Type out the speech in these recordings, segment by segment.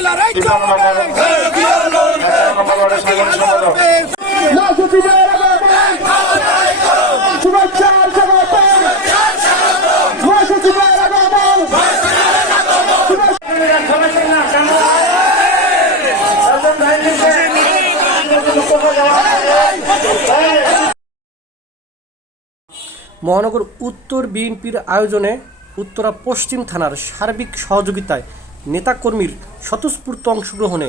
লড়াই চলবে। শুভেচ্ছা মহানগর উত্তর বিএনপির আয়োজনে উত্তরা পশ্চিম থানার সার্বিক সহযোগিতায় নেতাকর্মীর স্বতঃস্ফূর্ত অংশগ্রহণে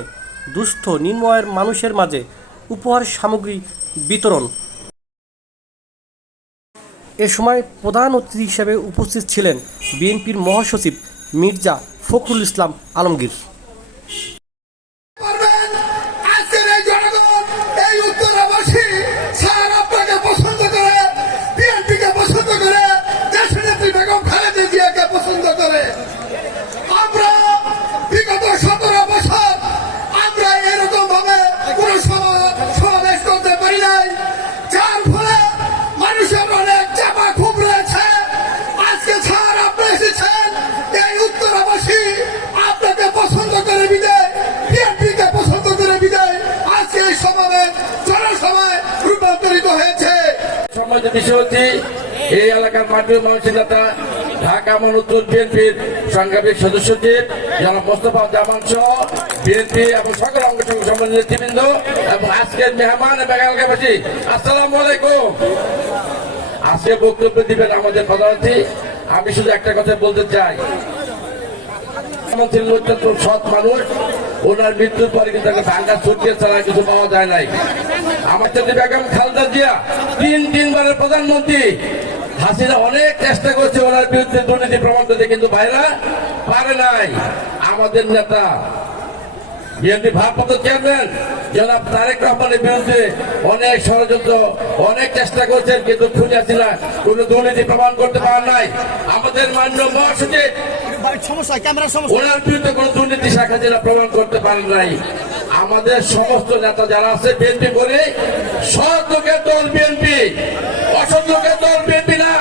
দুস্থ নিম্নয়ের মানুষের মাঝে উপহার সামগ্রী বিতরণ। এ সময় প্রধান অতিথি হিসেবে উপস্থিত ছিলেন বিএনপির মহাসচিব মির্জা ফখরুল ইসলাম আলমগীর। জনসভায় রূপান্তরিত হয়েছে। সম্মানিত বিষয়বর্তী এই এলাকার মাননীয় মানুষের নেতা ঢাকা মনোত্তর বিএনপির সাংগঠনিক সদস্য সচিব জনাব মোস্তফা জামান সহ বিএনপি এবং সকল অঙ্গ সম্মানিত নেতৃবৃন্দ এবং আজকের মেহমান এবং এলাকাবাসী, আসসালামু আলাইকুম। আজকে বক্তব্য দিবেন আমাদের প্রধানমন্ত্রী। আমি শুধু একটা কথা বলতে চাই। প্রধানমন্ত্রী অত্যন্ত সৎ মানুষ। ওনার মৃত্যুর পরে কিন্তু একটা ভাঙ্গা ছুটিয়ে ছাড়া কিছু পাওয়া যায় নাই। আমার চাকরি বেগম খালেদা জিয়া, তিন, তিনবারের প্রধানমন্ত্রী। হাসিনা অনেক চেষ্টা করছে ওনার বিরুদ্ধে দুর্নীতি প্রমাণ করতে কিন্তু ভাইরা পারে নাই। আমাদের নেতা, বিএনপি ভারপ্রাপ্ত চেয়ারম্যান, জনাব তারেক রহমানের বিরুদ্ধে অনেক ষড়যন্ত্র, অনেক চেষ্টা করছেন, কিন্তু খুঁজে আসিনা কোন দুর্নীতি প্রমাণ করতে পারেন নাই। আমাদের মান্য মহাসচিব দুর্নীতি আমাদের সমস্ত নেতা যারা আছে, বিএনপি করে দল বিএনপি, অসৎ দল বিএনপি না,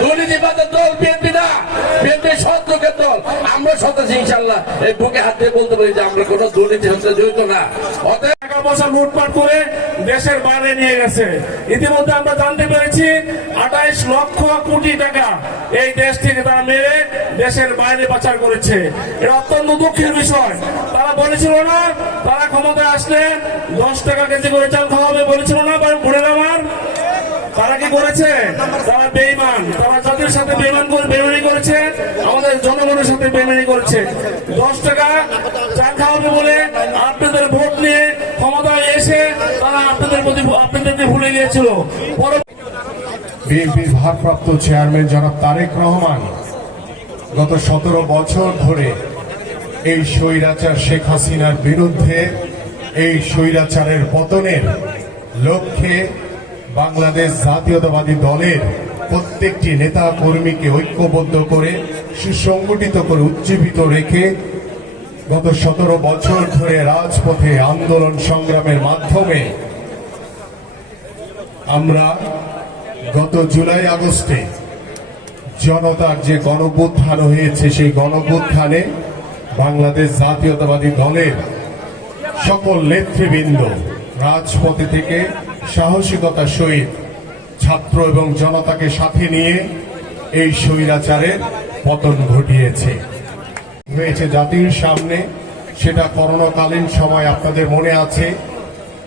দুর্নীতিবাদের দল বিএনপি না, বিএনপি দল। আমরা সৎ ইনশাল্লাহ। এই বুকে হাত দিয়ে বলতে পারি যে আমরা কোনো দুর্নীতির সাথে জড়িত না। পয়সা লুটপাট করে দেশের বাইরে নিয়ে গেছে। ইতিমধ্যে আমরা জানতে পেরেছি, আঠাইশ লক্ষ কোটি টাকা এই দেশ থেকে তারা মেরে দেশের বাইরে পাচার করেছে। এটা অত্যন্ত দুঃখের বিষয়। তারা বলেছিল না, তারা ক্ষমতায় আসলে দশ টাকা কেজি করে চাল খাওয়াবে বলেছিল না ভোটের আমার। তারা কি করেছে? তারা বেইমান। তারা জাতির সাথে বেইমান করে বেমানি করেছে, আমাদের জনগণের সাথে বেমানি করেছে। দশ টাকা চা খাওয়াবে বলে আপনাদের ভোট নিয়ে এসে তারা আপনাদের প্রতি আপনাদেরকে ভুলে গিয়েছিল। পরে বিএনপির ভারপ্রাপ্ত চেয়ারম্যান জনাব তারেক রহমান গত সতেরো বছর ধরে এই স্বৈরাচার শেখ হাসিনার বিরুদ্ধে এই স্বৈরাচারের পতনের লক্ষ্যে বাংলাদেশ জাতীয়তাবাদী দলের প্রত্যেকটি নেতা কর্মীকে ঐক্যবদ্ধ করে সুসংগঠিত করে উজ্জীবিত রেখে গত সতেরো বছর ধরে রাজপথে আন্দোলন সংগ্রামের মাধ্যমে আমরা গত জুলাই আগস্টে জনতার যে গণভ্যুত্থান হয়েছে, সেই গণভ্যুত্থানে বাংলাদেশ জাতীয়তাবাদী দলের সকল নেতৃবৃন্দ রাজপথে থেকে সাহসিকতা সহিত ছাত্র এবং জনতাকে সাথে নিয়ে এই স্বৈরাচারের পতন ঘটিয়েছে। হয়েছে জাতির সামনে, সেটা করোনাকালীন সময় আপনাদের মনে আছে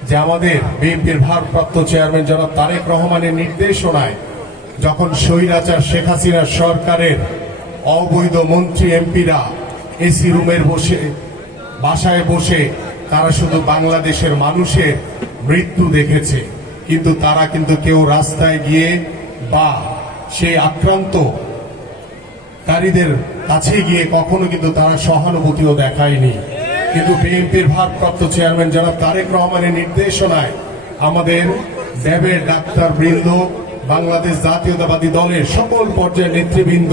যে আমাদের বিএনপির ভারপ্রাপ্ত চেয়ারম্যান জনাব তারেক রহমানের নির্দেশনায় যখন স্বৈরাচার শেখ হাসিনার সরকারের অবৈধ মন্ত্রী এমপিরা এসি রুমের বসে, বাসায় বসে তারা শুধু বাংলাদেশের মানুষের মৃত্যু দেখেছে, কিন্তু তারা কিন্তু কেউ রাস্তায় গিয়ে বা সেই আক্রান্ত কারীদের কাছে গিয়ে কখনো কিন্তু তারা সহানুভূতিও দেখায়নি। কিন্তু বিএনপির ভারপ্রাপ্ত চেয়ারম্যান জনাব তারেক রহমানের নির্দেশনায় আমাদের ড্যাবের ডাক্তার বৃন্দ, বাংলাদেশ জাতীয়তাবাদী দলের সকল পর্যায়ের নেতৃবৃন্দ,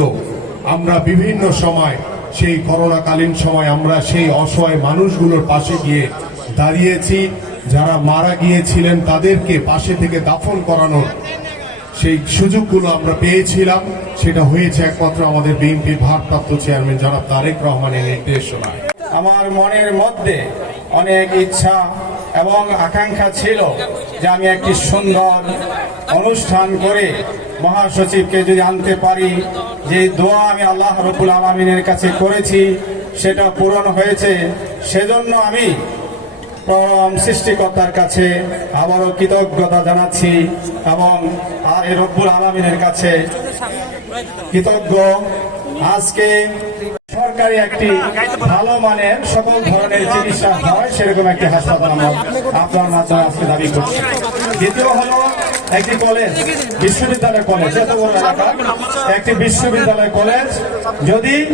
আমরা বিভিন্ন সময়, সেই করোনাকালীন সময় আমরা সেই অসহায় মানুষগুলোর পাশে গিয়ে দাঁড়িয়েছি। যারা মারা গিয়েছিলেন তাদেরকে পাশে থেকে দাফন করানোর সেই সুযোগগুলো আমরা পেয়েছিলাম। সেটা হয়েছে একমাত্র আমাদের বিএনপির ভারপ্রাপ্ত চেয়ারম্যান জনাব তারেক রহমানের নির্দেশনায়। আমার মনের মধ্যে অনেক ইচ্ছা এবং আকাঙ্ক্ষা ছিল যে আমি একটি সুন্দর অনুষ্ঠান করে মহাসচিবকে যদি আনতে পারি, যে দোয়া আমি আল্লাহ রবুল আলমিনের কাছে করেছি, সেটা পূরণ হয়েছে। সেজন্য আমি পরম সৃষ্টিকর্তার কাছে আবারও কৃতজ্ঞতা জানাচ্ছি এবং আর রব্বুল আলমিনের কাছে কৃতজ্ঞ। আজকে সরকারি একটি ভালো মানের সকল ধরনের চিকিৎসা হয়, সেরকম একটি হাসপাতাল আমরা আপনার মাধ্যমে আজকে দাবি করছি। দ্বিতীয় হলো একটি কলেজ বিশ্ববিদ্যালয় কলেজ এত বড় এলাকা, একটি বিশ্ববিদ্যালয় কলেজ যদি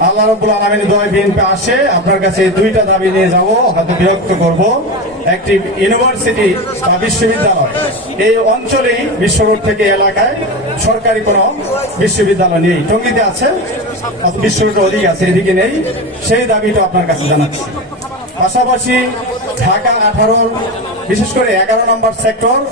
আল্লাহ রবুল আলমিন দয় বিএনপি আসে, আপনার কাছে দুইটা দাবি নিয়ে যাব, হয়তো বিরক্ত করব। একটি ইউনিভার্সিটি বা বিশ্ববিদ্যালয়, এই অঞ্চলেই বিশ্বরোড থেকে এলাকায় সরকারি কোনো বিশ্ববিদ্যালয় নেই। টঙ্গিতে আছে, অত- বিশ্ব রোড অধিক আছে, এদিকে নেই। সেই দাবিটা আপনার কাছে জানাচ্ছি। পাশাপাশি ঢাকা আঠারো বিশেষ করে এগারো নম্বর সেক্টর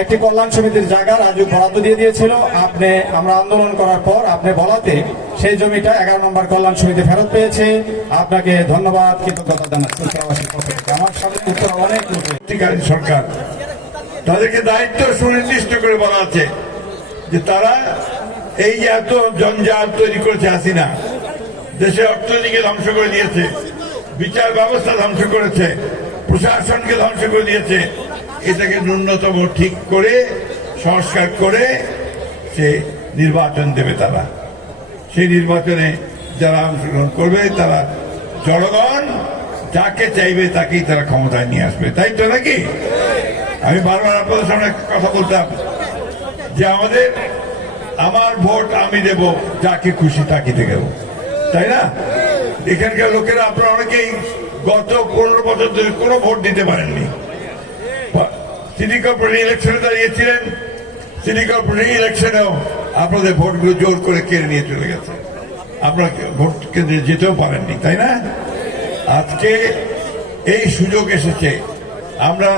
একটি কল্যাণ সমিতির জায়গা রাজু বরাদ্দ দিয়ে দিয়েছিল। আপনি, আমরা আন্দোলন করার পর আপনি বলাতে সেই জমিটা এগারো নম্বর কল্যাণ সমিতি ফেরত পেয়েছে। আপনাকে ধন্যবাদ, কৃতজ্ঞতা জানাচ্ছি। পক্ষ থেকে। আমার সাথে উত্তর অনেক সরকার, তাদেরকে দায়িত্ব সুনির্দিষ্ট করে বলা আছে যে তারা এই যে এত জঞ্জাল তৈরি করেছে হাসিনা দেশের অর্থনীতিকে ধ্বংস করে দিয়েছে, বিচার ব্যবস্থা ধ্বংস করেছে, প্রশাসনকে ধ্বংস করে দিয়েছে এটাকে ন্যূনতম ঠিক করে, সংস্কার করে সে নির্বাচন দেবে তারা। সেই নির্বাচনে যারা অংশগ্রহণ করবে, তারা জনগণ যাকে চাইবে তাকেই তারা ক্ষমতায় নিয়ে আসবে। তাই তো নাকি? আমি বারবার আপনাদের সামনে কথা বলতাম যে আমাদের, আমার ভোট আমি দেব, যাকে খুশি তাকে দেব। তাই না? এখানকার লোকেরা আপনারা অনেকেই গত পনেরো বছর ধরে কোনো ভোট দিতে পারেননি। সিটি কর্পোরেশন ইলেকশনে দাঁড়িয়েছিলেন? সিটি কর্পোরেশন ইলেকশনেও আপনাদের ভোটগুলো জোর করে কেড়ে নিয়ে চলে গেছে। আপনারা ভোট কেন্দ্রে যেতেও পারেননি, তাই না? আজকে এই সুযোগ এসেছে। আমরা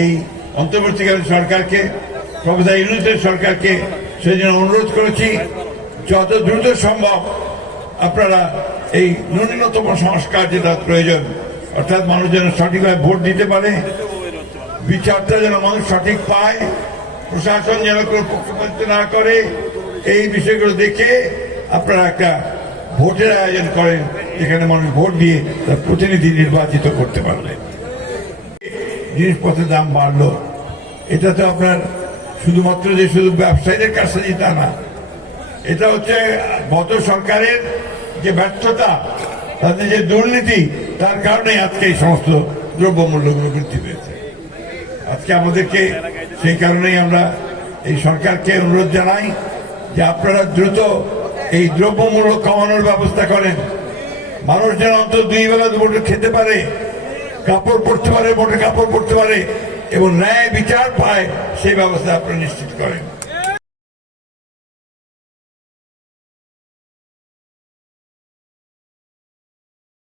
এই অন্তর্বর্তীকালীন সরকারকে, প্রফেসর ইউনুসের সরকারকে সেই জন্য অনুরোধ করেছি, যত দ্রুত সম্ভব আপনারা এই ন্যূনতম সংস্কার যেটা প্রয়োজন, অর্থাৎ মানুষ সঠিকভাবে ভোট দিতে পারে বিচারটা যেন মানুষ সঠিক পায়, প্রশাসন যেন কোনো পক্ষপাতিত্ব না করে, এই বিষয়গুলো দেখে আপনারা একটা ভোটের আয়োজন করেন, যেখানে মানুষ ভোট দিয়ে তার প্রতিনিধি নির্বাচিত করতে পারবে জিনিসপত্রের দাম বাড়লো। এটা তো আপনার শুধুমাত্র যে শুধু ব্যবসায়ীদের কাছে তা না, এটা হচ্ছে গত সরকারের যে ব্যর্থতা, তাদের যে দুর্নীতি, তার কারণে আজকে এই সমস্ত দ্রব্যমূল্যগুলো বৃদ্ধি পেয়েছে। আজকে আমাদেরকে সেই কারণেই আমরা এই সরকারকে অনুরোধ জানাই যে আপনারা দ্রুত এই দ্রব্যমূল্য কমানোর ব্যবস্থা করেন। মানুষ যেন অন্তত দুই বেলা দুপুরে খেতে পারে, কাপড় পরতে পারে বোটে কাপড় পরতে পারে এবং ন্যায় বিচার পায়, সেই ব্যবস্থা আপনারা নিশ্চিত করেন।